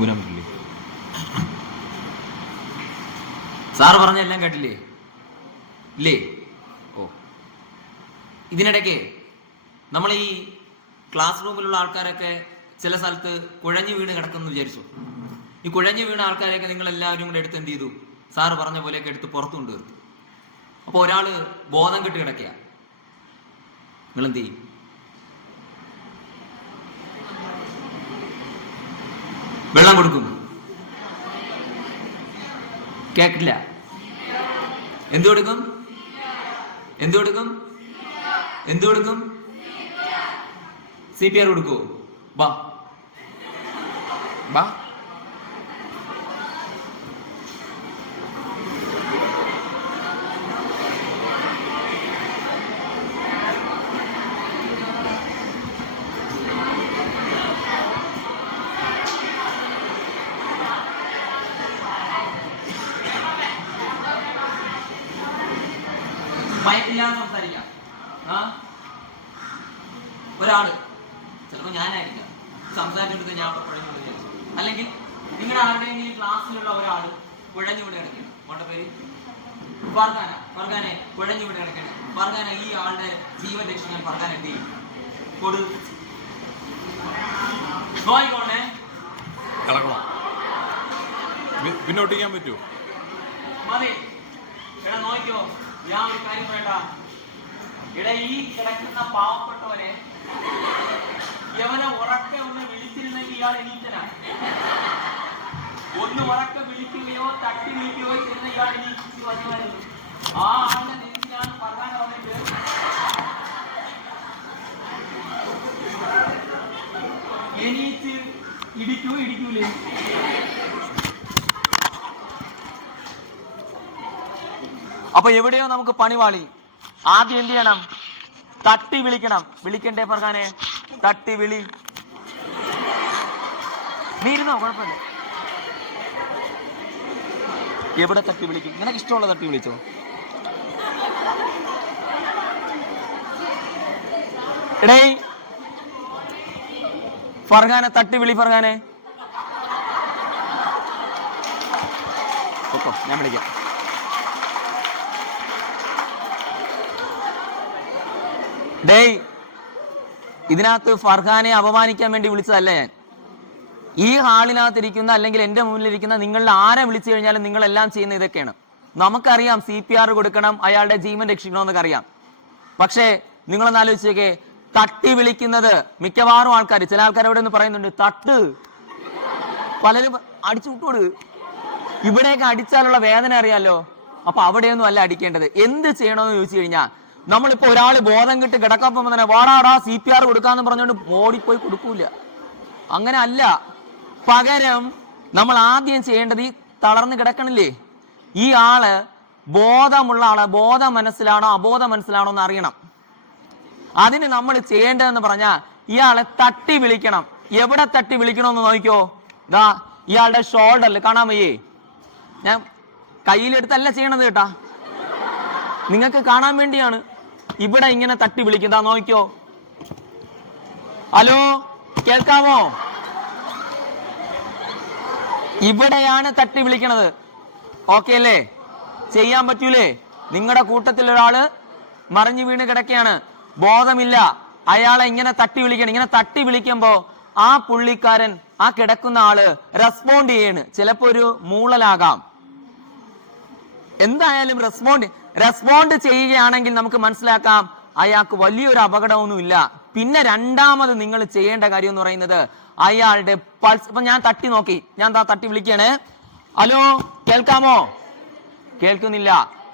ഊരാൻ പറ്റില്ലേ? സാറ് പറഞ്ഞ എല്ലാം കേട്ടില്ലേ? ഇല്ലേ? ഓ, ഇതിനിടയ്ക്ക് നമ്മൾ ഈ ക്ലാസ് റൂമിലുള്ള ആൾക്കാരൊക്കെ ചില സ്ഥലത്ത് കുഴഞ്ഞു വീണ് കിടക്കുമെന്ന് വിചാരിച്ചു. ഈ കുഴഞ്ഞു വീണ ആൾക്കാരെയൊക്കെ നിങ്ങൾ എല്ലാവരും കൂടെ എടുത്ത് എന്ത് ചെയ്തു? സാറ് പറഞ്ഞ പോലെയൊക്കെ എടുത്ത് പുറത്തു കൊണ്ട് തീർത്തു. അപ്പോൾ ഒരാള് ബോധം കെട്ട് കിടക്കുക, നിങ്ങൾ എന്ത് ചെയ്യും? വെള്ളം കൊടുക്കും? കേട്ടില്ല. എന്തു കൊടുക്കും? എന്തു കൊടുക്കും? എന്തു കൊടുക്കും? CPR കൊടുക്കൂ? ബാ ബാ. മയക്കില്ലാതെ സംസാരിക്കാം. ഒരാള് ചിലപ്പോൾ ഞാനായിരിക്കാം സംസാരിച്ചെടുത്ത് ഞാൻ കുഴഞ്ഞു വിളിച്ചു, അല്ലെങ്കിൽ നിങ്ങളുടെ ആരുടെയെങ്കിലും ക്ലാസ്സിലുള്ള ഒരാൾ കുഴഞ്ഞു ഇവിടെ കിടക്കണം. അവളുടെ പേര് ഫർഖാന. ഫർഖാനെ കുഴഞ്ഞു ഇവിടെ കിടക്കണം. ഫർഖാന, ഈ ആളുടെ ജീവൻ രക്ഷിക്കാൻ ഫർഖാൻ എന്ത് ചെയ്യും? കൊടു നോയിക്കോണേ. പിന്നോട്ടിക്കാൻ പറ്റുമോ? മതി. എടാ നോക്കിക്കോ, ഞാൻ ഒരു കാര്യം വേണ്ട. ഇവിടെ ഈ കിടക്കുന്ന പാവപ്പെട്ടവരെ യവനെ ഉറക്കെ ഒന്ന് വിളിച്ചിരുന്നെങ്കിൽ ഇയാൾ എണീറ്റനാണ്. ഒന്ന് ഉറക്കെ വിളിക്കുകയോ തട്ടി വിളിക്കുകയോ ചെയ്യുന്ന ഇയാൾ എണീറ്റ് വന്നുമായിരുന്നു. ആ ആളുടെ നെഞ്ചിലാണ് പറയാൻ വന്നിട്ട് എണീറ്റ് ഇടിക്കൂലേ? അപ്പൊ എവിടെയോ നമുക്ക് പണിവാളി. ആദ്യം എന്ത് ചെയ്യണം? തട്ടി വിളിക്കണം. വിളിക്കണ്ടേ ഫർഖാനെ? തട്ടി വിളി. നീ ഇരുന്നോ, കുഴപ്പമില്ല. എവിടെ തട്ടി വിളിക്കും? നിനക്ക് ഇഷ്ടമുള്ള തട്ടി വിളിച്ചോ. എടേ ഫർഖാനെ തട്ടി വിളി. ഫർഖാനെ ഞാൻ വിളിക്കാം. ഡേയ്, ഇതിനകത്ത് ഫർഖാനെ അപമാനിക്കാൻ വേണ്ടി വിളിച്ചതല്ല ഞാൻ. ഈ ഹാളിനകത്തിരിക്കുന്ന അല്ലെങ്കിൽ എൻ്റെ മുന്നിലിരിക്കുന്ന നിങ്ങളിൽ ആരെ വിളിച്ചു കഴിഞ്ഞാലും നിങ്ങളെല്ലാം ചെയ്യുന്ന ഇതൊക്കെയാണ്. നമുക്കറിയാം CPR കൊടുക്കണം, അയാളുടെ ജീവൻ രക്ഷിക്കണമെന്നൊക്കെ അറിയാം. പക്ഷേ നിങ്ങളൊന്ന് ആലോചിച്ചേക്കെ, തട്ടി വിളിക്കുന്നത് മിക്കവാറും ആൾക്കാർ, ചില ആൾക്കാർ അവിടെ നിന്ന് പറയുന്നുണ്ട് തട്ട്, പലരും അടിച്ചു വിട്ടോട്. ഇവിടെയൊക്കെ അടിച്ചാലുള്ള വേദന അറിയാലോ. അപ്പൊ അവിടെയൊന്നും അല്ല അടിക്കേണ്ടത്. എന്ത് ചെയ്യണമെന്ന് ചോദിച്ചു കഴിഞ്ഞാൽ, നമ്മളിപ്പോ ഒരാൾ ബോധം കിട്ടി കിടക്കാൻ തന്നെ വാടാടാ CPR കൊടുക്കാന്ന് പറഞ്ഞുകൊണ്ട് ഓടിപ്പോയി കൊടുക്കൂല. അങ്ങനെ അല്ല. പകരം നമ്മൾ ആദ്യം ചെയ്യേണ്ടത്, ഈ തളർന്ന് കിടക്കണില്ലേ ഈ ആള്, ബോധമുള്ള ആള് ബോധം മനസ്സിലാണോ അബോധ മനസ്സിലാണോ എന്ന് അറിയണം. അതിന് നമ്മൾ ചെയ്യേണ്ടതെന്ന് പറഞ്ഞാൽ ഇയാളെ തട്ടി വിളിക്കണം. എവിടെ തട്ടി വിളിക്കണമെന്ന് നോക്കിക്കോ. ഇതാ ഇയാളുടെ ഷോൾഡറിൽ കാണാൻ വയ്യേ? ഞാൻ കയ്യിലെടുത്തല്ല ചെയ്യണത് കേട്ടാ, നിങ്ങൾക്ക് കാണാൻ വേണ്ടിയാണ്. ഇവിടെ ഇങ്ങനെ തട്ടി വിളിക്കുന്നതാ, നോക്കിക്കോ. ഹലോ, കേൾക്കാമോ? ഇവിടെയാണ് തട്ടി വിളിക്കണത്. ഓക്കെ അല്ലേ? ചെയ്യാൻ പറ്റൂലേ? നിങ്ങളുടെ കൂട്ടത്തിൽ ഒരാള് മറിഞ്ഞു വീണ് കിടക്കുകയാണ്, ബോധമില്ല. അയാളെ ഇങ്ങനെ തട്ടി വിളിക്കണം. ഇങ്ങനെ തട്ടി വിളിക്കുമ്പോ ആ പുള്ളിക്കാരൻ, ആ കിടക്കുന്ന ആള് റെസ്പോണ്ട് ചെയ്യാണ്. ചിലപ്പോ ഒരു മൂളലാകാം. എന്തായാലും റെസ്പോണ്ട് ചെയ്യുകയാണെങ്കിൽ നമുക്ക് മനസ്സിലാക്കാം അയാൾക്ക് വലിയൊരു അപകടമൊന്നുമില്ല. പിന്നെ രണ്ടാമത് നിങ്ങൾ ചെയ്യേണ്ട കാര്യം എന്ന് പറയുന്നത് അയാളുടെ പൾസ്. ഇപ്പൊ ഞാൻ തട്ടി നോക്കി, ഞാൻ തട്ടി വിളിക്കാണ്. ഹലോ, കേൾക്കാമോ? കേൾക്കുന്നില്ല,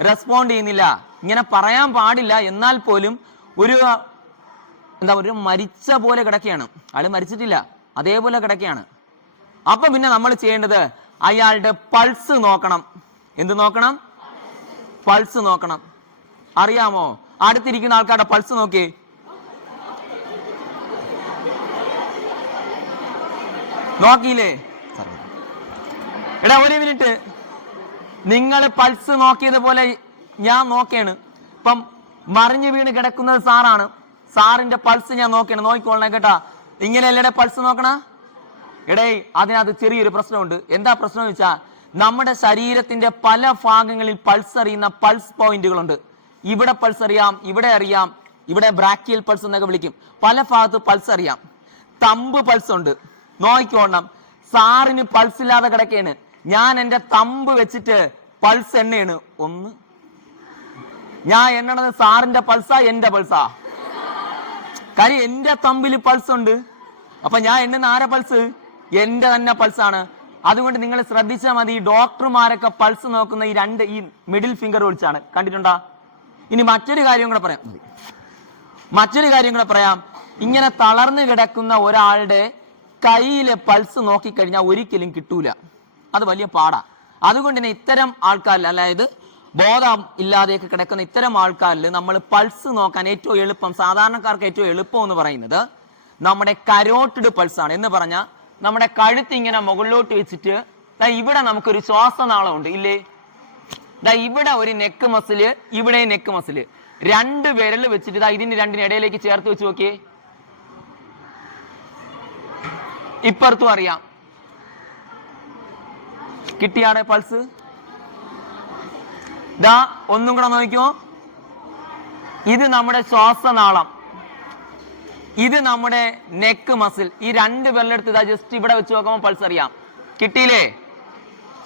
റെസ്പോണ്ട് ചെയ്യുന്നില്ല. ഇങ്ങനെ പറയാൻ പാടില്ല. എന്നാൽ പോലും ഒരു മരിച്ച പോലെ കിടക്കുകയാണ്. ആള് മരിച്ചിട്ടില്ല, അതേപോലെ കിടക്കുകയാണ്. അപ്പൊ പിന്നെ നമ്മൾ ചെയ്യേണ്ടത് അയാളുടെ പൾസ് നോക്കണം. എന്ത് നോക്കണം? പൾസ് നോക്കണം. അറിയാമോ? അടുത്തിരിക്കുന്ന ആൾക്കാരുടെ പൾസ് നോക്കി. നോക്കിയില്ലേ? എടാ ഒരു മിനിറ്റ്, നിങ്ങൾ പൾസ് നോക്കിയതുപോലെ ഞാൻ നോക്കിയാണ്. ഇപ്പം മറിഞ്ഞു വീണ് കിടക്കുന്നത് സാറാണ്. സാറിന്റെ പൾസ് ഞാൻ നോക്കിയാണ്. നോക്കിക്കോളണേ കേട്ടാ. ഇങ്ങനെയല്ലേ പൾസ് നോക്കണ? എടേ അതിനകത്ത് ചെറിയൊരു പ്രശ്നമുണ്ട്. എന്താ പ്രശ്നം എന്ന് വെച്ചാൽ നമ്മുടെ ശരീരത്തിന്റെ പല ഭാഗങ്ങളിൽ പൾസ് അറിയുന്ന പൾസ് പോയിന്റുകളുണ്ട്. ഇവിടെ പൾസ് അറിയാം, ഇവിടെ അറിയാം, ഇവിടെ ബ്രാക്കിയൽ പൾസ് എന്നൊക്കെ വിളിക്കും. പല ഭാഗത്ത് പൾസ് അറിയാം. തമ്പ് പൾസ് ഉണ്ട്. നോക്കിക്കോണം, സാറിന് പൾസ് ഇല്ലാതെ കിടക്കുകയാണ്. ഞാൻ എന്റെ തമ്പ് വെച്ചിട്ട് പൾസ് എണ്ണയാണ്. ഒന്ന്, ഞാൻ എണ്ണണത് സാറിന്റെ പൾസാ എന്റെ പൾസാ? കാര്യം എന്റെ തമ്പിൽ പൾസ് ഉണ്ട്. അപ്പൊ ഞാൻ എണ്ണുന്ന ആരെ പൾസ്? എന്റെ തന്നെ പൾസാണ്. അതുകൊണ്ട് നിങ്ങൾ ശ്രദ്ധിച്ചാൽ മതി, ഈ ഡോക്ടർമാരൊക്കെ പൾസ് നോക്കുന്ന ഈ മിഡിൽ ഫിംഗർ വിളിച്ചാണ്. കണ്ടിട്ടുണ്ടാ? ഇനി മറ്റൊരു കാര്യം കൂടെ പറയാം. ഇങ്ങനെ തളർന്നു കിടക്കുന്ന ഒരാളുടെ കയ്യിലെ പൾസ് നോക്കിക്കഴിഞ്ഞാൽ ഒരിക്കലും കിട്ടൂല. അത് വലിയ പാടാ. അതുകൊണ്ട് തന്നെ ഇത്തരം ആൾക്കാരിൽ, അതായത് ബോധം ഇല്ലാതെയൊക്കെ കിടക്കുന്ന ഇത്തരം ആൾക്കാരിൽ നമ്മൾ പൾസ് നോക്കാൻ ഏറ്റവും എളുപ്പം, സാധാരണക്കാർക്ക് ഏറ്റവും എളുപ്പം എന്ന് പറയുന്നത് നമ്മുടെ കരോട്ടിഡ് പൾസാണ്. എന്ന് പറഞ്ഞാൽ നമ്മുടെ കഴുത്ത് ഇങ്ങനെ മുകളിലോട്ട് വെച്ചിട്ട് ഇവിടെ നമുക്കൊരു ശ്വാസനാളം ഉണ്ട് ഇല്ലേ? ഇവിടെ ഒരു നെക്ക് മസില്, ഇവിടെ നെക്ക് മസില്, രണ്ട് വിരൽ വെച്ചിട്ട് ഇതിന് രണ്ടിന് ഇടയിലേക്ക് ചേർത്ത് വെച്ച് നോക്കിയേ. ഇപ്പുറത്തും അറിയാം. കിട്ടിയാടെ പൾസ്? ഒന്നും കൂടെ നോക്കിയോ. ഇത് നമ്മുടെ ശ്വാസനാളം, ഇത് നമ്മുടെ നെക്ക് മസിൽ. ഈ രണ്ട് വിരലെടുത്ത് ജസ്റ്റ് ഇവിടെ വെച്ച് നോക്കുമ്പോൾ പൾസ് അറിയാം. കിട്ടിയില്ലേ?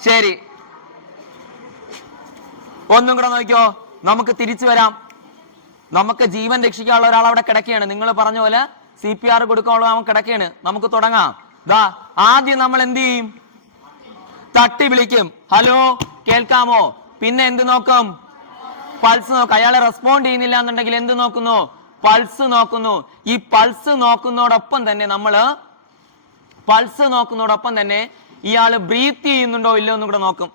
ശരി, ഒന്നും കൂടെ നോക്കിയോ. നമുക്ക് തിരിച്ചു വരാം. നമുക്ക് ജീവൻ രക്ഷിക്കാനുള്ള ഒരാൾ അവിടെ കിടക്കുകയാണ്. നിങ്ങൾ പറഞ്ഞ പോലെ CPR കൊടുക്കാനുള്ള അവൻ കിടക്കുകയാണ്. നമുക്ക് തുടങ്ങാം. ആദ്യം നമ്മൾ എന്ത് ചെയ്യും? തട്ടി വിളിക്കും, ഹലോ കേൾക്കാമോ? പിന്നെ എന്ത് നോക്കും? പൾസ് നോക്കും. അയാളെ റെസ്പോണ്ട് ചെയ്യുന്നില്ല എന്നുണ്ടെങ്കിൽ എന്ത് നോക്കുന്നു? പൾസ് നോക്കുന്നു. ഈ പൾസ് നോക്കുന്നതോടൊപ്പം തന്നെ ഇയാള് ബ്രീത്ത് ചെയ്യുന്നുണ്ടോ ഇല്ലോ എന്നും കൂടെ നോക്കും.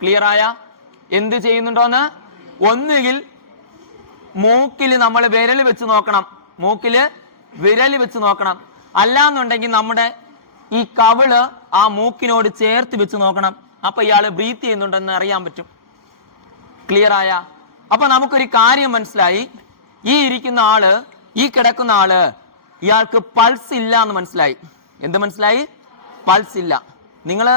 ക്ലിയർ ആയ? എന്ത് ചെയ്യുന്നുണ്ടോന്ന്? ഒന്നുകിൽ മൂക്കില് നമ്മൾ വിരൽ വെച്ച് നോക്കണം, അല്ലാന്നുണ്ടെങ്കിൽ നമ്മുടെ ഈ കവിള് ആ മൂക്കിനോട് ചേർത്ത് വെച്ച് നോക്കണം. അപ്പൊ ഇയാള് ബ്രീത്ത് ചെയ്യുന്നുണ്ടെന്ന് അറിയാൻ പറ്റും. ക്ലിയർ ആയ? അപ്പൊ നമുക്കൊരു കാര്യം മനസ്സിലായി. ഈ കിടക്കുന്ന ആള് ഇയാൾക്ക് പൾസ് ഇല്ല എന്ന് മനസ്സിലായി. എന്ത് മനസ്സിലായി? പൾസ് ഇല്ല. നിങ്ങള്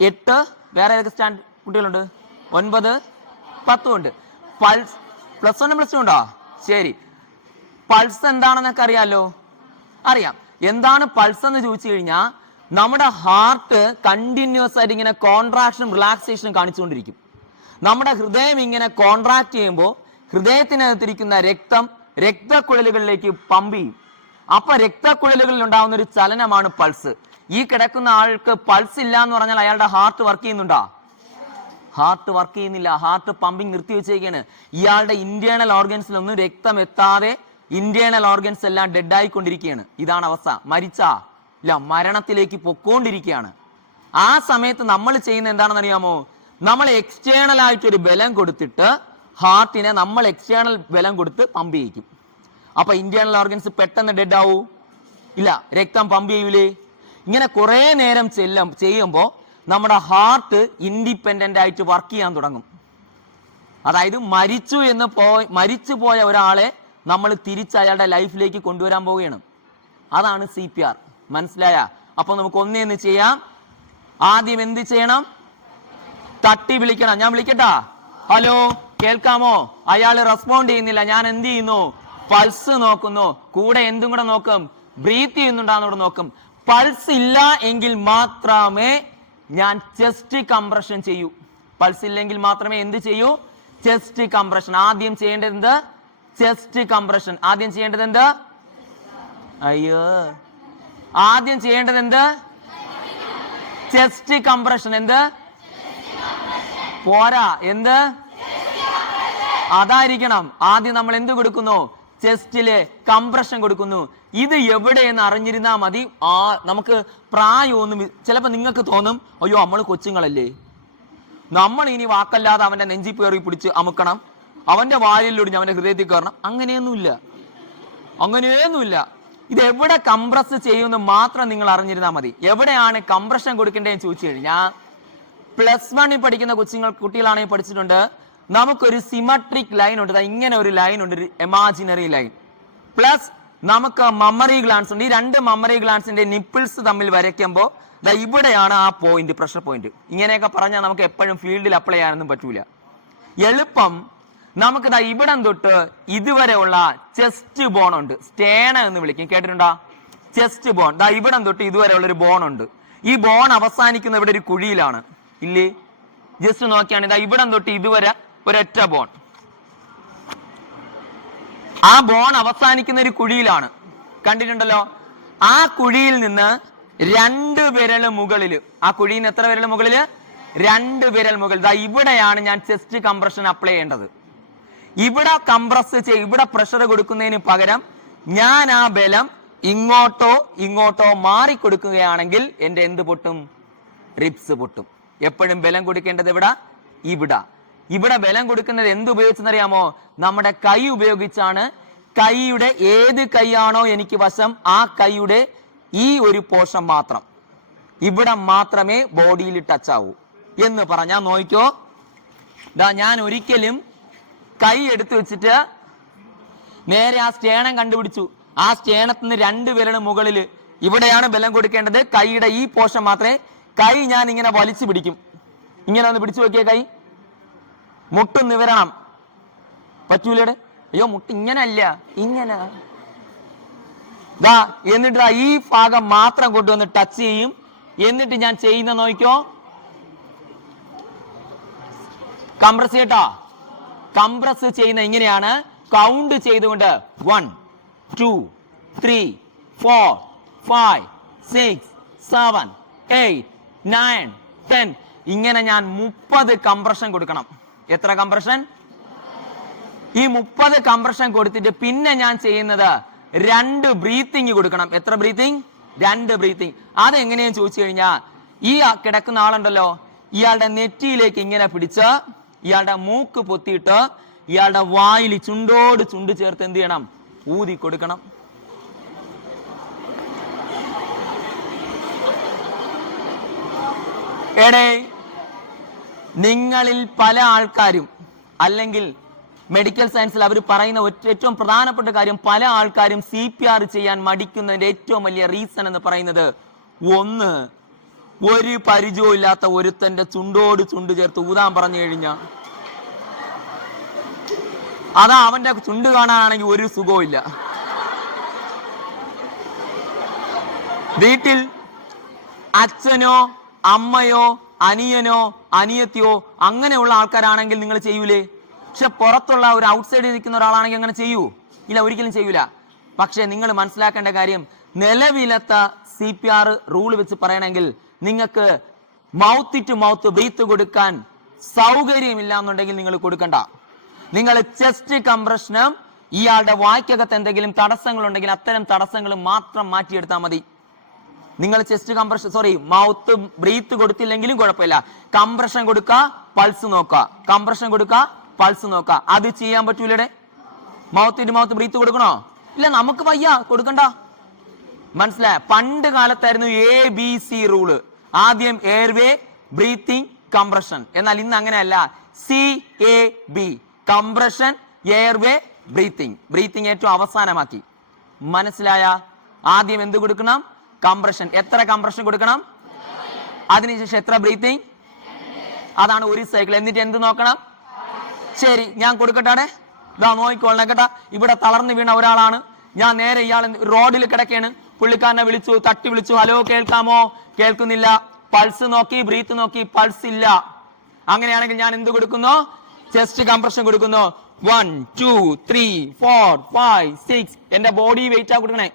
8, വേറെ ഏതൊക്കെ സ്റ്റാൻഡ് കുട്ടികളുണ്ട്? 9, 10 ഉണ്ട്. പൾസ് +1 +2 ഉണ്ടോ? ശരി, പൾസ് എന്താണെന്നൊക്കെ അറിയാലോ? അറിയാം. എന്താണ് പൾസ് എന്ന് ചോദിച്ചു കഴിഞ്ഞാൽ നമ്മുടെ ഹാർട്ട് കണ്ടിന്യൂസ് ആയിട്ട് ഇങ്ങനെ കോൺട്രാക്ഷനും റിലാക്സേഷനും കാണിച്ചുകൊണ്ടിരിക്കും. നമ്മുടെ ഹൃദയം ഇങ്ങനെ കോൺട്രാക്ട് ചെയ്യുമ്പോൾ ഹൃദയത്തിനകത്തിരിക്കുന്ന രക്തം രക്തക്കുഴലുകളിലേക്ക് പമ്പ് ചെയ്യും. അപ്പൊ രക്തക്കുഴലുകളിൽ ഉണ്ടാകുന്ന ഒരു ചലനമാണ് പൾസ്. ഈ കിടക്കുന്ന ആൾക്ക് പൾസ് ഇല്ല എന്ന് പറഞ്ഞാൽ അയാളുടെ ഹാർട്ട് വർക്ക് ചെയ്യുന്നുണ്ടോ? ഹാർട്ട് വർക്ക് ചെയ്യുന്നില്ല. ഹാർട്ട് പമ്പിങ് നിർത്തി വെച്ചേക്കാണ്. ഇയാളുടെ ഇന്റേണൽ ഓർഗൻസിലൊന്നും രക്തം എത്താതെ ഇന്റേണൽ ഓർഗൻസ് എല്ലാം ഡെഡ് ആയിക്കൊണ്ടിരിക്കുകയാണ്. ഇതാണ് അവസ്ഥ. ഇല്ല, മരണത്തിലേക്ക് പൊക്കോണ്ടിരിക്കുകയാണ്. ആ സമയത്ത് നമ്മൾ ചെയ്യുന്ന എന്താണെന്ന് അറിയാമോ? നമ്മൾ എക്സ്റ്റേണൽ ആയിട്ടൊരു ബലം കൊടുത്തിട്ട് ഹാർട്ടിനെ നമ്മൾ എക്സ്റ്റേണൽ ബലം കൊടുത്ത് പമ്പ് ചെയ്യിക്കും. അപ്പൊ ഇന്റേണൽ ഓർഗൻസ് പെട്ടെന്ന് ഡെഡ് ആവൂ? ഇല്ല, രക്തം പമ്പ് ചെയ്യൂലേ? ഇങ്ങനെ കുറെ നേരം ചെയ്യുമ്പോൾ നമ്മുടെ ഹാർട്ട് ഇൻഡിപെൻഡന്റ് ആയിട്ട് വർക്ക് ചെയ്യാൻ തുടങ്ങും. അതായത് മരിച്ചു പോയ ഒരാളെ നമ്മൾ തിരിച്ച് അയാളുടെ ലൈഫിലേക്ക് കൊണ്ടുവരാൻ പോവുകയാണ്. അതാണ് CPR. മനസ്സിലായ? അപ്പൊ നമുക്ക് ഒന്നേന്ന് ചെയ്യാം. ആദ്യം എന്ത് ചെയ്യണം? തട്ടി വിളിക്കണം. ഞാൻ വിളിക്കട്ടാ? ഹലോ കേൾക്കാമോ? അയാള് റെസ്പോണ്ട് ചെയ്യുന്നില്ല. ഞാൻ എന്ത് ചെയ്യുന്നു? പൾസ് നോക്കുന്നു. കൂടെ എന്തും കൂടെ നോക്കും? ബ്രീത്ത് ചെയ്യുന്നുണ്ടാന്ന് നോക്കും. പൾസ് ഇല്ല എങ്കിൽ മാത്രമേ ഞാൻ ചെസ്റ്റ് കംപ്രഷൻ ചെയ്യൂ. പൾസ് ഇല്ലെങ്കിൽ മാത്രമേ എന്ത് ചെയ്യൂ? Chest compression. ആദ്യം ചെയ്യേണ്ടത് എന്ത്? Chest compression. ആദ്യം ചെയ്യേണ്ടത് എന്ത്? Chest compression. എന്ത്? പോരാ, എന്ത്? അതായിരിക്കണം. ആദ്യം നമ്മൾ എന്ത് കൊടുക്കുന്നു? ചെസ്റ്റില് കംപ്രഷൻ കൊടുക്കുന്നു. ഇത് എവിടെയെന്ന് അറിഞ്ഞിരുന്നാ മതി. നമുക്ക് പ്രായമൊന്നും ചിലപ്പോ നിങ്ങൾക്ക് തോന്നും, അയ്യോ നമ്മൾ കൊച്ചുങ്ങളല്ലേ, നമ്മൾ ഇനി വാക്കല്ലാതെ അവന്റെ നെഞ്ചി പേറി പിടിച്ച് അമുക്കണം, അവന്റെ വാലിലൊടിഞ്ഞ് അവന്റെ ഹൃദയത്തിൽ കയറണം. അങ്ങനെയൊന്നുമില്ല. ഇത് എവിടെ കംപ്രസ് ചെയ്യുമെന്ന് മാത്രം നിങ്ങൾ അറിഞ്ഞിരുന്നാൽ മതി. എവിടെയാണ് കംപ്രഷൻ കൊടുക്കേണ്ടതെന്ന് ചോദിച്ചു കഴിഞ്ഞാൽ +1 പഠിക്കുന്ന കുട്ടികളാണെങ്കിൽ പഠിച്ചിട്ടുണ്ട്. നമുക്കൊരു സിമട്രിക് ലൈൻ ഉണ്ട്. ഇങ്ങനെ ഒരു ലൈൻ ഉണ്ട്, ഒരു ഇമാജിനറി ലൈൻ. നമുക്ക് മമ്മറി ഗ്ലാൻസ് ഉണ്ട്. ഈ രണ്ട് മമ്മറി ഗ്ലാൻസിന്റെ നിപ്പിൾസ് തമ്മിൽ വരയ്ക്കുമ്പോൾ ഇവിടെയാണ് ആ പോയിന്റ്, പ്രഷർ പോയിന്റ്. ഇങ്ങനെയൊക്കെ പറഞ്ഞാൽ നമുക്ക് എപ്പോഴും ഫീൽഡിൽ അപ്ലൈ ചെയ്യാനൊന്നും പറ്റൂല. എളുപ്പം നമുക്ക് ഇവിടം തൊട്ട് ഇതുവരെ ഉള്ള ചെസ്റ്റ് ബോൺ ഉണ്ട്, സ്റ്റേണ എന്ന് വിളിക്കും, കേട്ടിട്ടുണ്ടോ? Chest bone. ഇവിടം തൊട്ട് ഇതുവരെ ഉള്ള ഒരു ബോൺ ഉണ്ട്. ഈ ബോൺ അവസാനിക്കുന്ന ഇവിടെ ഒരു കുഴിയിലാണ്, ഇല്ലേ? ജസ്റ്റ് നോക്കിയാണ് ഇവിടം തൊട്ട് ഇതുവരെ ഒരൊറ്റ ബോൺ. ആ ബോൺ അവസാനിക്കുന്ന ഒരു കുഴിയിലാണ്, കണ്ടിട്ടുണ്ടല്ലോ? ആ കുഴിയിൽ നിന്ന് 2 വിരൽ മുകളിൽ, ആ കുഴിയിൽ നിന്ന് എത്ര വിരൽ മുകളില്? 2 വിരൽ മുകളിൽ. ഇവിടെയാണ് ഞാൻ ചെസ്റ്റ് കംപ്രഷൻ അപ്ലൈ ചെയ്യേണ്ടത്. ഇവിടെ കംപ്രസ് ഇവിടെ പ്രഷർ കൊടുക്കുന്നതിന് പകരം ഞാൻ ആ ബലം ഇങ്ങോട്ടോ മാറി കൊടുക്കുകയാണെങ്കിൽ എന്റെ എന്ത് പൊട്ടും? റിബ്സ് പൊട്ടും. എപ്പോഴും ബലം കൊടുക്കേണ്ടത് ഇവിടെ ബലം കൊടുക്കുന്നത് എന്ത് ഉപയോഗിച്ചെന്നറിയാമോ? നമ്മുടെ കൈ ഉപയോഗിച്ചാണ്. കൈയുടെ ഏത് കൈയാണോ എനിക്ക് വശം, ആ കൈയുടെ ഈ ഒരു പോർഷൻ മാത്രം, ഇവിടെ മാത്രമേ ബോഡിയിൽ ടച്ച് ആവൂ എന്ന് പറഞ്ഞാൽ നോക്കിക്കോ. ഞാൻ ഒരിക്കലും കൈ എടുത്തു വെച്ചിട്ട് നേരെ ആ സ്റ്റേണം കണ്ടുപിടിച്ചു. ആ സ്റ്റേണത്തിന് 2 വിരൽ മുകളിൽ, ഇവിടെയാണ് ബലം കൊടുക്കേണ്ടത്. കൈയുടെ ഈ പോർഷൻ മാത്രമേ. കൈ ഞാൻ ഇങ്ങനെ വലിച്ചു പിടിക്കും. ഇങ്ങനെ ഒന്ന് പിടിച്ചു നോക്കിയ കൈ, മുട്ട് നിവരണം. പറ്റൂലടെ? അയ്യോ, മുട്ട് ഇങ്ങനല്ല, ഇങ്ങനെ. എന്നിട്ട് ഈ ഭാഗം മാത്രം കൊണ്ടുവന്ന് ടച്ച് ചെയ്യും. എന്നിട്ട് ഞാൻ ചെയ്യുന്ന നോക്കിക്കോ, കംപ്രസ് ചെയ്യട്ടോ. കംപ്രസ് ചെയ്യുന്ന ഇങ്ങനെയാണ്, കൗണ്ട് ചെയ്തുകൊണ്ട് 1 2 3 4 5 6 7 8 9 10 ഇങ്ങനെ ഞാൻ 30 കംപ്രഷൻ കൊടുക്കണം. എത്ര കംപ്രഷൻ? ഈ 30 കംപ്രഷൻ കൊടുത്തിട്ട് പിന്നെ ഞാൻ ചെയ്യുന്നത് 2 ബ്രീത്തിങ് കൊടുക്കണം. എത്ര ബ്രീത്തിങ്? 2 ബ്രീത്തിങ്. അതെങ്ങനെയാന്ന് ചോദിച്ചു കഴിഞ്ഞാൽ, ഈ കിടക്കുന്ന ആളുണ്ടല്ലോ, ഇയാളുടെ നെറ്റിയിലേക്ക് ഇങ്ങനെ പിടിച്ച് ഇയാളുടെ മൂക്ക് പൊത്തിയിട്ട് ഇയാളുടെ വായിൽ ചുണ്ടോട് ചുണ്ട് ചേർത്ത് എന്ത് ചെയ്യണം? ഊതി കൊടുക്കണം. നിങ്ങളിൽ പല ആൾക്കാരും, അല്ലെങ്കിൽ മെഡിക്കൽ സയൻസിൽ അവർ പറയുന്ന ഏറ്റവും പ്രധാനപ്പെട്ട കാര്യം, പല ആൾക്കാരും CPR ചെയ്യാൻ മടിക്കുന്നതിന്റെ ഏറ്റവും വലിയ റീസൺ എന്ന് പറയുന്നത്, ഒന്ന്, ഒരു പരിചയവും ഇല്ലാത്ത ഒരുത്തന്റെ ചുണ്ടോട് ചുണ്ട് ചേർത്ത് ഊതാൻ പറഞ്ഞു കഴിഞ്ഞാൽ അതാ അവന്റെ ചുണ്ട് കാണാനാണെങ്കിൽ ഒരു സുഖവും ഇല്ല. വീട്ടിൽ അച്ഛനോ അമ്മയോ അനിയനോ അനിയത്തിയോ അങ്ങനെയുള്ള ആൾക്കാരാണെങ്കിൽ നിങ്ങൾ ചെയ്യൂലേ? പക്ഷെ പുറത്തുള്ള ഒരു ഔട്ട്സൈഡിൽ നിൽക്കുന്ന ഒരാളാണെങ്കിൽ അങ്ങനെ ചെയ്യൂ? ഇല്ല, ഒരിക്കലും ചെയ്യൂല. പക്ഷെ നിങ്ങൾ മനസ്സിലാക്കേണ്ട കാര്യം, നിലവിലത്തെ CPR റൂൾ വെച്ച് പറയണമെങ്കിൽ നിങ്ങൾക്ക് മൗത്ത് ടു മൗത്ത് ബ്രീത്ത് കൊടുക്കാൻ സൗകര്യമില്ല എന്നുണ്ടെങ്കിൽ നിങ്ങൾ കൊടുക്കണ്ട. നിങ്ങൾ ചെസ്റ്റ് കംപ്രഷനും ഇയാളുടെ വായ്ക്കകത്ത് എന്തെങ്കിലും തടസ്സങ്ങൾ ഉണ്ടെങ്കിൽ അത്തരം തടസ്സങ്ങൾ മാത്രം മാറ്റിയെടുത്താൽ മതി. നിങ്ങൾ ചെസ്റ്റ് കംപ്രഷൻ മൗത്ത് ബ്രീത്ത് കൊടുത്തില്ലെങ്കിലും കുഴപ്പമില്ല. കംപ്രഷൻ കൊടുക്കുക, പൾസ് നോക്കുക, കംപ്രഷൻ കൊടുക്കുക, പൾസ് നോക്കുക. അത് ചെയ്യാൻ പറ്റൂലേ? മൗത്ത് ടു മൗത്ത് ബ്രീത്ത് കൊടുക്കണോ? ഇല്ല, നമുക്ക് വയ്യ, കൊടുക്കണ്ട. മനസ്സിലായ? പണ്ട് കാലത്തായിരുന്നു ABC റൂള്. ആദ്യം എയർവേ, ബ്രീത്തിങ്, കംപ്രഷൻ. എന്നാൽ ഇന്ന് അങ്ങനെയല്ല. CAB, compression, airway, breathing. Breathing ഏറ്റവും അവസാനമാക്കി. മനസ്സിലായ? ആദ്യം എന്ത് കൊടുക്കണം? കംപ്രഷൻ. എത്ര കംപ്രഷൻ കൊടുക്കണം? അതിനുശേഷം എത്ര ബ്രീത്തിങ്? അതാണ് ഒരു സൈക്കിൾ. എന്നിട്ട് എന്ത് നോക്കണം? ശരി, ഞാൻ കൊടുക്കട്ടെ. നോക്കിക്കോളണം കേട്ടാ. ഇവിടെ തളർന്നു വീണ ഒരാളാണ്. ഞാൻ നേരെ ഇയാൾ റോഡിൽ കിടക്കുകയാണ്. പുള്ളിക്കാരനെ വിളിച്ചു, തട്ടി വിളിച്ചു, ഹലോ കേൾക്കാമോ? കേൾക്കുന്നില്ല. പൾസ് നോക്കി, ബ്രീത്ത് നോക്കി, പൾസ് ഇല്ല. അങ്ങനെയാണെങ്കിൽ ഞാൻ എന്ത് കൊടുക്കുന്നു? ചെസ്റ്റ് കംപ്രഷൻ കൊടുക്കുന്നു. 1 2 3 4 5 6. എന്റെ ബോഡി വെയിറ്റ് ആ കൊടുക്കണേ.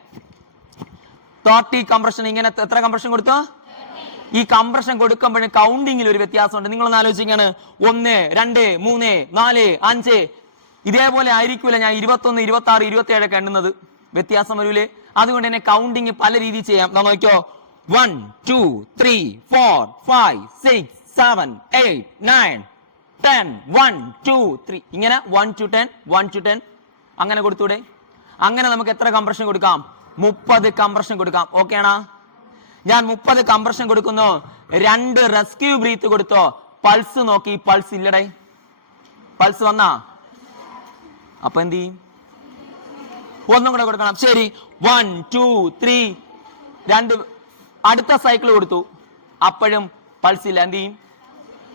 30 കംപ്രഷൻ. ഇങ്ങനെ എത്ര കംപ്രഷൻ കൊടുത്തു? ഈ കംപ്രഷൻ കൊടുക്കുമ്പോഴും കൗണ്ടിങ്ങിൽ ഒരു വ്യത്യാസമുണ്ട്. നിങ്ങളൊന്ന് ആലോചിക്കാണ്. 1 2 3 4 5 ഇതേപോലെ ആയിരിക്കൂല ഞാൻ 21 26 27 ഒക്കെ എണ്ണുന്നത്. വ്യത്യാസം വരൂലേ? അതുകൊണ്ട് തന്നെ കൗണ്ടിങ് പല രീതിയിൽ ചെയ്യാം. നോക്കിയോ, 1 2 3 4 5 6 7 8 9 10 1 2 3 ഇങ്ങനെ 1 to 10 1 to 10 അങ്ങനെ കൊടുത്തൂടെ? അങ്ങനെ നമുക്ക് എത്ര കംപ്രഷൻ കൊടുക്കാം? 30 കംപ്രഷൻ കൊടുക്കാം. ഓക്കെ ആണോ? ഞാൻ 30 കംപ്രഷൻ കൊടുക്കുന്നു. 2 റെസ്ക്യൂ ബ്രീത്ത് കൊടുത്തോ. പൾസ് നോക്കി, പൾസ് ഇല്ലടേ. പൾസ് വന്നാ? അപ്പൊ എന്ത് ചെയ്യും? ഒന്നും കൂടെ കൊടുക്കണം. ശരി, 1 2 3 രണ്ട്. അടുത്ത സൈക്കിൾ കൊടുത്തു, അപ്പോഴും പൾസ് ഇല്ല. എന്ത് ചെയ്യും?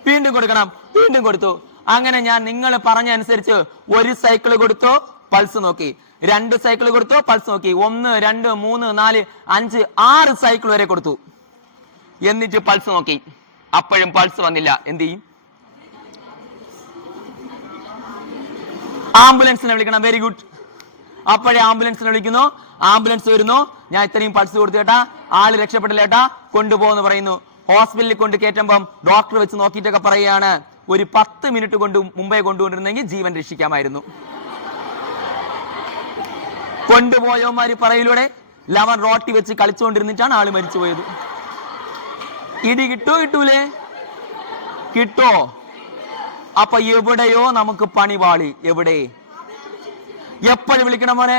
വീണ്ടും കൊടുക്കണം. വീണ്ടും കൊടുത്തു. അങ്ങനെ ഞാൻ നിങ്ങൾ പറഞ്ഞ അനുസരിച്ച് ഒരു സൈക്കിൾ കൊടുത്തു, പൾസ് നോക്കി. 2 സൈക്കിൾ കൊടുത്തു, പൾസ് നോക്കി. 1 2 3 4 5 6 സൈക്കിൾ വരെ കൊടുത്തു. എന്നിട്ട് പൾസ് നോക്കി, അപ്പോഴും പൾസ് വന്നില്ല. എന്ത് ചെയ്യും? ആംബുലൻസിനെ വിളിക്കണം. Very good. അപ്പോഴേ ആംബുലൻസിനെ വിളിക്കുന്നു. ആംബുലൻസ് വരുന്നു. ഞാൻ ഇത്രയും പൾസ് കൊടുത്തു ചേട്ടാ, ആള് രക്ഷപ്പെട്ടില്ല ചേട്ടാ, കൊണ്ടുപോകുന്നു പറയുന്നു. ഹോസ്പിറ്റലിൽ കൊണ്ട് കയറ്റുമ്പം ഡോക്ടർ വെച്ച് നോക്കിയിട്ടൊക്കെ പറയുകയാണ്, ഒരു 10 മിനിറ്റ് കൊണ്ട് മുമ്പേ കൊണ്ടുകൊണ്ടിരുന്നെങ്കിൽ ജീവൻ രക്ഷിക്കാമായിരുന്നു. കൊണ്ടുപോയവന്മാര് പറയിലൂടെ ലവൻ റോട്ടി വെച്ച് കളിച്ചുകൊണ്ടിരുന്നിട്ടാണ് ആള് മരിച്ചുപോയത്. ഇടി കിട്ടോ കിട്ടൂലേ? കിട്ടോ? അപ്പൊ എവിടെയോ നമുക്ക് പണിപാളി. എവിടെ? എപ്പോഴും വിളിക്കണം മോനെ?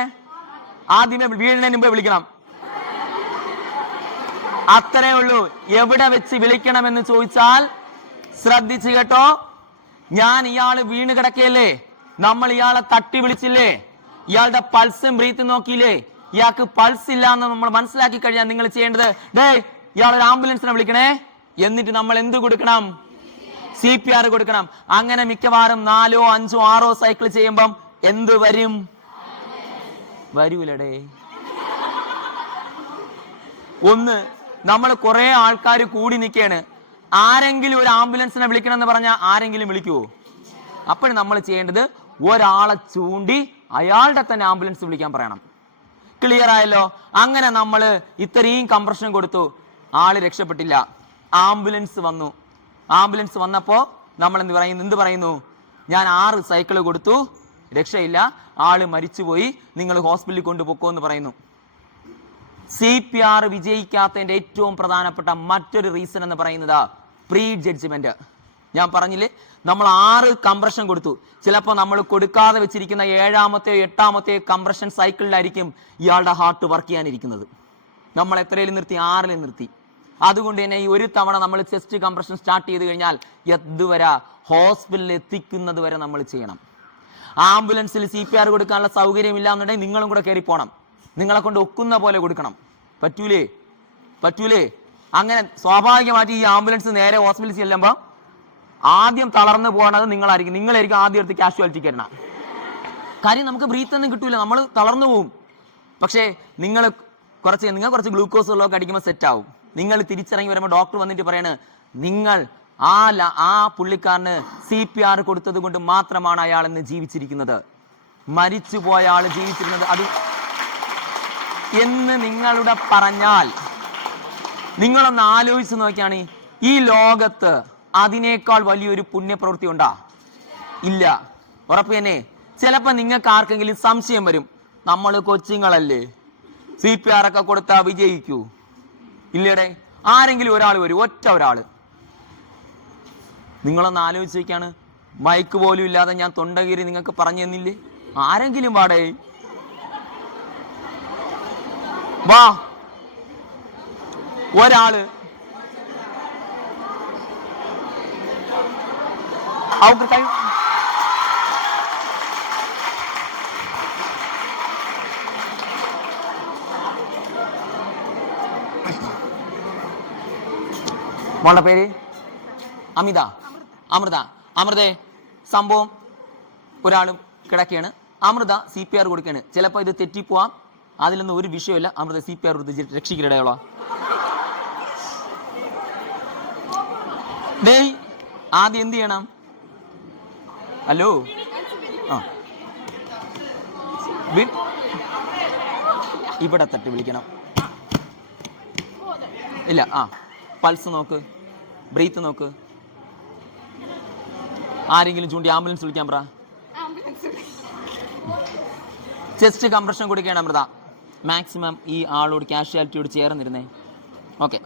ആദ്യമേ വീടിന് മുമ്പേ വിളിക്കണം. അത്രേ ഉള്ളൂ. എവിടെ വെച്ച് വിളിക്കണമെന്ന് ചോദിച്ചാൽ ശ്രദ്ധിച്ചു കേട്ടോ. ഞാൻ ഇയാള് വീണ് കിടക്കയല്ലേ, നമ്മൾ ഇയാളെ തട്ടി വിളിച്ചില്ലേ, ഇയാളുടെ പൾസും ബ്രീത്തും നോക്കിയില്ലേ, ഇയാൾക്ക് പൾസ് ഇല്ല എന്ന് നമ്മൾ മനസ്സിലാക്കി കഴിഞ്ഞാൽ നിങ്ങൾ ചെയ്യേണ്ടത്, ഡേ ഇയാളൊരു ആംബുലൻസിനെ വിളിക്കണേ. എന്നിട്ട് നമ്മൾ എന്ത് കൊടുക്കണം? CPR കൊടുക്കണം. അങ്ങനെ മിക്കവാറും 4 5 6 സൈക്കിൾ ചെയ്യുമ്പം എന്ത് വരും? വരൂലടേ. ഒന്ന്, നമ്മൾ കുറെ ആൾക്കാർ കൂടി നിൽക്കുകയാണ്. ആരെങ്കിലും ഒരു ആംബുലൻസിനെ വിളിക്കണം എന്ന് പറഞ്ഞാൽ ആരെങ്കിലും വിളിക്കുവോ? അപ്പോൾ നമ്മൾ ചെയ്യേണ്ടത് ഒരാളെ ചൂണ്ടി അയാളുടെ തന്നെ ആംബുലൻസ് വിളിക്കാൻ പറയണം. ക്ലിയർ ആയല്ലോ? അങ്ങനെ നമ്മൾ ഇത്രയും കംപ്രഷൻ കൊടുത്തു, ആള് രക്ഷപ്പെട്ടില്ല. ആംബുലൻസ് വന്നു. ആംബുലൻസ് വന്നപ്പോ നമ്മൾ എന്ത് പറയുന്നു? ഞാൻ 6 സൈക്കിൾ കൊടുത്തു, രക്ഷയില്ല, ആള് മരിച്ചുപോയി, നിങ്ങൾ ഹോസ്പിറ്റലിൽ കൊണ്ടുപോക്കോ എന്ന് പറയുന്നു. CPR വിജയിക്കാത്തതിന്റെ ഏറ്റവും പ്രധാനപ്പെട്ട മറ്റൊരു റീസൺ എന്ന് പറയുന്നത് പ്രീ ജഡ്ജ്മെന്റ്. ഞാൻ പറഞ്ഞില്ലേ, നമ്മൾ 6 കംപ്രഷൻ കൊടുത്തു. ചിലപ്പോൾ നമ്മൾ കൊടുക്കാതെ വെച്ചിരിക്കുന്ന 7ാമത്തെയോ 8ാമത്തെയോ കംപ്രഷൻ സൈക്കിളിലായിരിക്കും ഇയാളുടെ ഹാർട്ട് വർക്ക് ചെയ്യാനിരിക്കുന്നത്. നമ്മൾ എത്രയിൽ നിർത്തി? 6ൽ നിർത്തി. അതുകൊണ്ട് തന്നെ ഈ ഒരു തവണ നമ്മൾ ചെസ്റ്റ് കംപ്രഷൻ സ്റ്റാർട്ട് ചെയ്ത് കഴിഞ്ഞാൽ എതുവരെ? ഹോസ്പിറ്റലിൽ എത്തിക്കുന്നത് വരെ നമ്മൾ ചെയ്യണം. ആംബുലൻസിൽ CPR കൊടുക്കാനുള്ള സൗകര്യം ഇല്ല എന്നുണ്ടെങ്കിൽ നിങ്ങളും കൂടെ കയറി പോകണം. നിങ്ങളെ കൊണ്ട് ഒക്കുന്ന പോലെ കൊടുക്കണം. പറ്റൂലേ? പറ്റൂലേ? അങ്ങനെ സ്വാഭാവികമായിട്ട് ഈ ആംബുലൻസ് നേരെ ഹോസ്പിറ്റലിൽ ചെല്ലുമ്പോൾ ആദ്യം തളർന്നു പോകുന്നത് നിങ്ങളായിരിക്കും ആദ്യം എടുത്ത് കാഷ്വാലിറ്റി കയറണം. കാര്യം നമുക്ക് ബ്രീത്ത് ഒന്നും കിട്ടൂല, നമ്മൾ തളർന്നു പോവും. പക്ഷേ നിങ്ങൾ കുറച്ച് ഗ്ലൂക്കോസ് ഉള്ളതൊക്കെ അടിക്കുമ്പോൾ സെറ്റ് ആവും. നിങ്ങൾ തിരിച്ചിറങ്ങി വരുമ്പോൾ ഡോക്ടർ വന്നിട്ട് പറയണ്, നിങ്ങൾ ആ പുള്ളിക്കാരന് CPR കൊടുത്തത് കൊണ്ട് മാത്രമാണ് അയാൾ ഇന്ന് ജീവിച്ചിരിക്കുന്നത്, മരിച്ചുപോയ ആൾ ജീവിച്ചിരുന്നത് അത് എന്ന് നിങ്ങളുടെ പറഞ്ഞാൽ, നിങ്ങളൊന്ന് ആലോചിച്ച് നോക്കിയാണ്, ഈ ലോകത്ത് അതിനേക്കാൾ വലിയൊരു പുണ്യപ്രവൃത്തി ഉണ്ടാ? ഇല്ല. ഉറപ്പ് തന്നെ. ചിലപ്പോൾ നിങ്ങൾക്ക് ആർക്കെങ്കിലും സംശയം വരും, നമ്മൾ കൊച്ചുങ്ങളല്ലേ, CPR ഒക്കെ കൊടുത്താ വിജയിക്കൂ? ഇല്ലേടെ. ആരെങ്കിലും ഒരാൾ വരും, ഒറ്റ ഒരാള്. നിങ്ങളൊന്ന് ആലോചിച്ച് നോക്കിയാണ്, മൈക്ക് പോലും ഇല്ലാതെ ഞാൻ തൊണ്ടകീരി നിങ്ങൾക്ക് പറഞ്ഞു തന്നില്ലേ? ആരെങ്കിലും പാടേ വാ. ഒരാള് മോളുടെ പേര്? അമിത. അമൃതേ, സംഭവം ഒരാളും കിടക്കുകയാണ്, അമൃത CPR കൊടുക്കുകയാണ്. ചിലപ്പോൾ ഇത് തെറ്റിപ്പോവാം, അതിലൊന്നും ഒരു വിഷയമില്ല. അമൃത CPR കൊടുത്ത് രക്ഷിക്കടയോളാ. ഡേയ് ആദ്യം എന്ത് ചെയ്യണം? ഹലോ, ഇവിടെ തട്ടി വിളിക്കണം. ഇല്ല, പൾസ് നോക്ക്, ബ്രീത്ത് നോക്ക്. ആരെങ്കിലും ചൂണ്ടി ആംബുലൻസ് വിളിക്കാൻ പറ. ചെസ്റ്റ് കംപ്രഷൻ കൊടുക്കുകയാണ് അമൃത. മാക്സിമം ഈ ആളോട് കാഷ്വാലിറ്റിയോട് ചേർന്നിരുന്നേ. ഓക്കെ.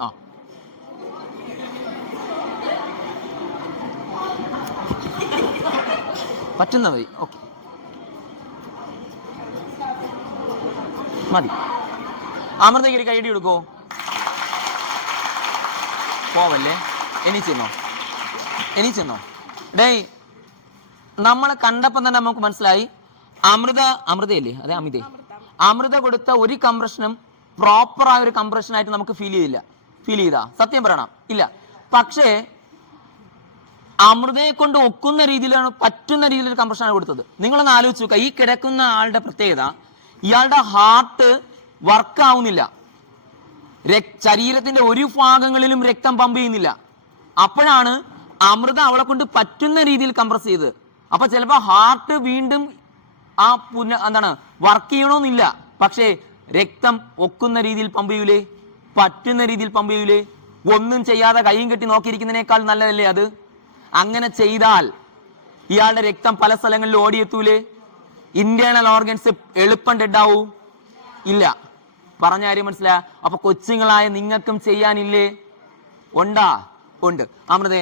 പറ്റുന്ന മതി. ഓക്കെ, മതി. അമൃതയ്ക്ക് ഒരു കൈയടി കൊടുക്കോ? പോവല്ലേ? എണീച്ചെന്നോ? ഡേയ്, നമ്മളെ കണ്ടപ്പം തന്നെ നമുക്ക് മനസ്സിലായി അമൃതയല്ലേ? അതെ, അമൃത കൊടുത്ത ഒരു കംപ്രഷനും പ്രോപ്പറായ ഒരു കംപ്രഷനായിട്ട് നമുക്ക് ഫീൽ ചെയ്താ സത്യം പറയണം ഇല്ല. പക്ഷേ അമൃതയെ കൊണ്ട് ഒക്കുന്ന രീതിയിലാണ്, പറ്റുന്ന രീതിയിലൊരു കംപ്രഷനാണ് കൊടുത്തത്. നിങ്ങളൊന്ന് ആലോചിച്ച് നോക്കുക, ഈ കിടക്കുന്ന ആളുടെ പ്രത്യേകത, ഇയാളുടെ ഹാർട്ട് വർക്ക് ആവുന്നില്ല, ശരീരത്തിന്റെ ഒരു ഭാഗങ്ങളിലും രക്തം പമ്പ് ചെയ്യുന്നില്ല. അപ്പോഴാണ് അമൃത അവളെ കൊണ്ട് പറ്റുന്ന രീതിയിൽ കംപ്രസ് ചെയ്ത്. അപ്പൊ ചിലപ്പോൾ ഹാർട്ട് വീണ്ടും വർക്ക് ചെയ്യണമെന്നില്ല, പക്ഷേ രക്തം ഒക്കുന്ന രീതിയിൽ പമ്പ് ചെയ്യൂലേ, പറ്റുന്ന രീതിയിൽ പമ്പ് ചെയ്യൂലേ? ഒന്നും ചെയ്യാതെ കൈയും കെട്ടി നോക്കിയിരിക്കുന്നതിനേക്കാൾ നല്ലതല്ലേ അത്? അങ്ങനെ ചെയ്താൽ ഇയാളുടെ രക്തം പല സ്ഥലങ്ങളിൽ ഓടിയെത്തൂലേ? ഇന്റേണൽ ഓർഗൻസ് എളുപ്പം ഡെഡാവൂ ഇല്ല. പറഞ്ഞ കാര്യം മനസ്സിലായ? അപ്പൊ കൊച്ചുങ്ങളായ നിങ്ങൾക്കും ചെയ്യാനില്ലേ? ഉണ്ട്. അമൃതേ,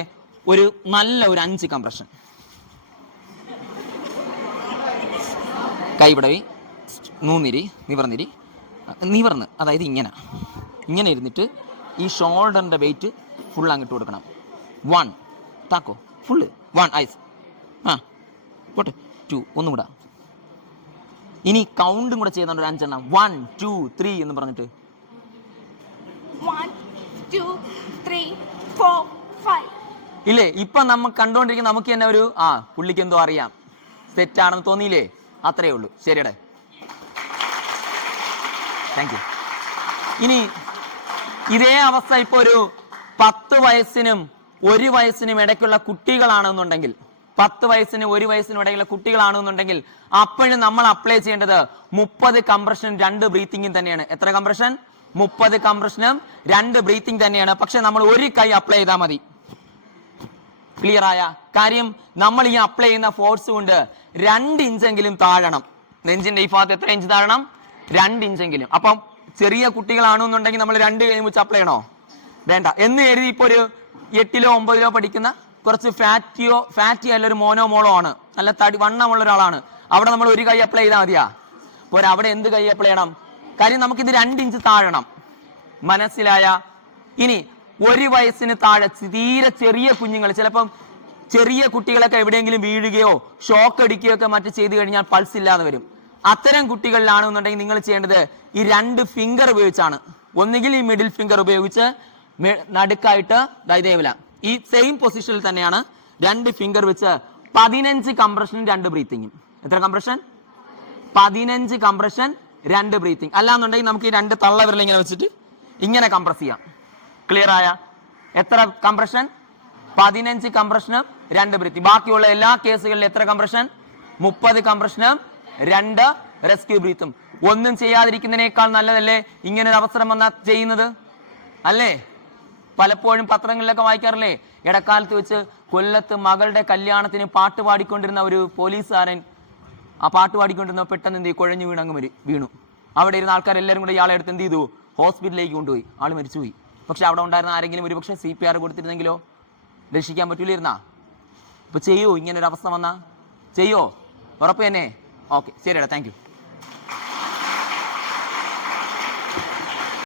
നല്ല ഒരു 5 കംപ്രഷൻ. കൈവിടവി, നിവർന്ന്, അതായത് ഇങ്ങനെ ഇരുന്നിട്ട് ഈ ഷോൾഡറിന്റെ വെയിറ്റ് ഫുൾ അങ്ങോട്ട് കൊടുക്കണം. 1 താക്കോ, ഫുള്ള് 1 ഐസ്, പോട്ടെ 2, ഒന്നും കൂടെ. ഇനി കൗണ്ടും കൂടെ ചെയ്യുന്നുണ്ട്, ഒരു 5 എണ്ണം. 1 2 3 എന്ന് പറഞ്ഞിട്ട് 1 2 3 4 5. ഇല്ലേ? ഇപ്പൊ നമ്മൾ കണ്ടുകൊണ്ടിരിക്കുന്ന നമുക്ക് തന്നെ ഒരു പുള്ളിക്ക് എന്തോ അറിയാം, സെറ്റാണെന്ന് തോന്നിയില്ലേ? അത്രേ ഉള്ളൂ. ശരിയടെ, താങ്ക് യു. ഇനി ഇതേ അവസ്ഥ ഇപ്പൊ ഒരു 10 വയസ്സിനും 1 വയസ്സിനും ഇടയ്ക്കുള്ള കുട്ടികളാണെന്നുണ്ടെങ്കിൽ, 10 വയസ്സിനും 1 വയസ്സിനും ഇടയ്ക്കുള്ള കുട്ടികളാണെന്നുണ്ടെങ്കിൽ അപ്പോഴും നമ്മൾ അപ്ലൈ ചെയ്യേണ്ടത് 30 കംപ്രഷനും 2 ബ്രീത്തിങ്ങും തന്നെയാണ്. എത്ര കംപ്രഷൻ? 30 കംപ്രഷനും 2 ബ്രീത്തിങ് തന്നെയാണ്. പക്ഷെ നമ്മൾ ഒരു കൈ അപ്ലൈ ചെയ്താൽ മതി. ക്ലിയർ ആയ കാര്യം? നമ്മൾ ഈ അപ്ലൈ ചെയ്യുന്ന ഫോഴ്സ് കൊണ്ട് 2 ഇഞ്ചെങ്കിലും താഴണം. നെഞ്ചിന്റെ ഈ ഭാഗത്ത് എത്ര ഇഞ്ച് താഴണം? 2 ഇഞ്ചെങ്കിലും. അപ്പം ചെറിയ കുട്ടികളാണെന്നുണ്ടെങ്കിൽ നമ്മൾ 2 കൈ വെച്ച് അപ്ലൈ ചെയ്യണോ? വേണ്ട. എന്ന് കരുതി ഇപ്പൊ ഒരു 8ലോ 9ലോ പഠിക്കുന്ന കുറച്ച് ഫാറ്റി അല്ല, ഒരു മോനോ മോളോ ആണ്, നല്ല വണ്ണമുള്ള ഒരാളാണ്, അവിടെ നമ്മൾ ഒരു കൈ അപ്ലൈ ചെയ്താൽ മതിയാ? പോരാ, അവിടെ എന്ത് കൈ അപ്ലൈ ചെയ്യണം? കാര്യം നമുക്കിത് 2 ഇഞ്ച് താഴണം. മനസ്സിലായ? ഇനി 1 വയസ്സിന് താഴെ തീരെ ചെറിയ കുഞ്ഞുങ്ങൾ, ചിലപ്പം ചെറിയ കുട്ടികളൊക്കെ എവിടെയെങ്കിലും വീഴുകയോ ഷോക്ക് അടിക്കുകയോ ഒക്കെ മറ്റു ചെയ്തു കഴിഞ്ഞാൽ പൾസ് ഇല്ലാതെ വരും. അത്തരം കുട്ടികളിലാണെന്നുണ്ടെങ്കിൽ നിങ്ങൾ ചെയ്യേണ്ടത് ഈ 2 ഫിംഗർ ഉപയോഗിച്ചാണ്. ഒന്നുകിൽ ഈ മിഡിൽ ഫിംഗർ ഉപയോഗിച്ച് നടുക്കായിട്ട് ഇതേപോലെ ഈ സെയിം പൊസിഷനിൽ തന്നെയാണ് 2 ഫിംഗർ വെച്ച് 15 കംപ്രഷനും 2 ബ്രീത്തിങ്ങും. എത്ര കംപ്രഷൻ? 15 compression 2 breathing. അല്ലാന്നുണ്ടെങ്കിൽ നമുക്ക് ഈ 2 തള്ളവിരൽ ഇങ്ങനെ വെച്ചിട്ട് ഇങ്ങനെ കംപ്രസ് ചെയ്യാം. ക്ലിയർ ആയ? എത്ര കംപ്രഷൻ? 15 കംപ്രഷനും 2 ബ്രീത്തിങ്. ബാക്കിയുള്ള എല്ലാ കേസുകളിലും എത്ര കംപ്രഷൻ? 30 കംപ്രഷനും 2 റെസ്ക്യൂ ബ്രീത്തും. ഒന്നും ചെയ്യാതിരിക്കുന്നതിനേക്കാൾ നല്ലതല്ലേ ഇങ്ങനെ ഒരു അവസരം വന്നാൽ ചെയ്യുന്നത്? അല്ലേ? പലപ്പോഴും പത്രങ്ങളിലൊക്കെ വായിക്കാറില്ലേ, ഇടക്കാലത്ത് വെച്ച് കൊല്ലത്ത് മകളുടെ കല്യാണത്തിന് പാട്ട് പാടിക്കൊണ്ടിരുന്ന ഒരു പോലീസുകാരൻ ആ പാട്ട് പാടിക്കൊണ്ടിരുന്ന പെട്ടെന്ന് എന്ത് ചെയ്യും, കുഴഞ്ഞു വീണു. അവിടെ ഇരുന്ന ആൾക്കാരെല്ലാവരും കൂടെ ഇയാളെ എടുത്ത് എന്ത് ചെയ്തു, ഹോസ്പിറ്റലിലേക്ക് കൊണ്ടുപോയി. ആൾ മരിച്ചുപോയി. പക്ഷെ അവിടെ ഉണ്ടായിരുന്ന ആരെങ്കിലും ഒരു പക്ഷേ CPR കൊടുത്തിരുന്നെങ്കിലോ രക്ഷിക്കാൻ പറ്റൂലിരുന്നാ? ഇപ്പൊ ചെയ്യോ? ഇങ്ങനെ ഒരു അവസ്ഥ വന്നാ ചെയ്യോ? ഉറപ്പ് തന്നെ? ഓക്കെ, ശരിയടാ, താങ്ക് യു.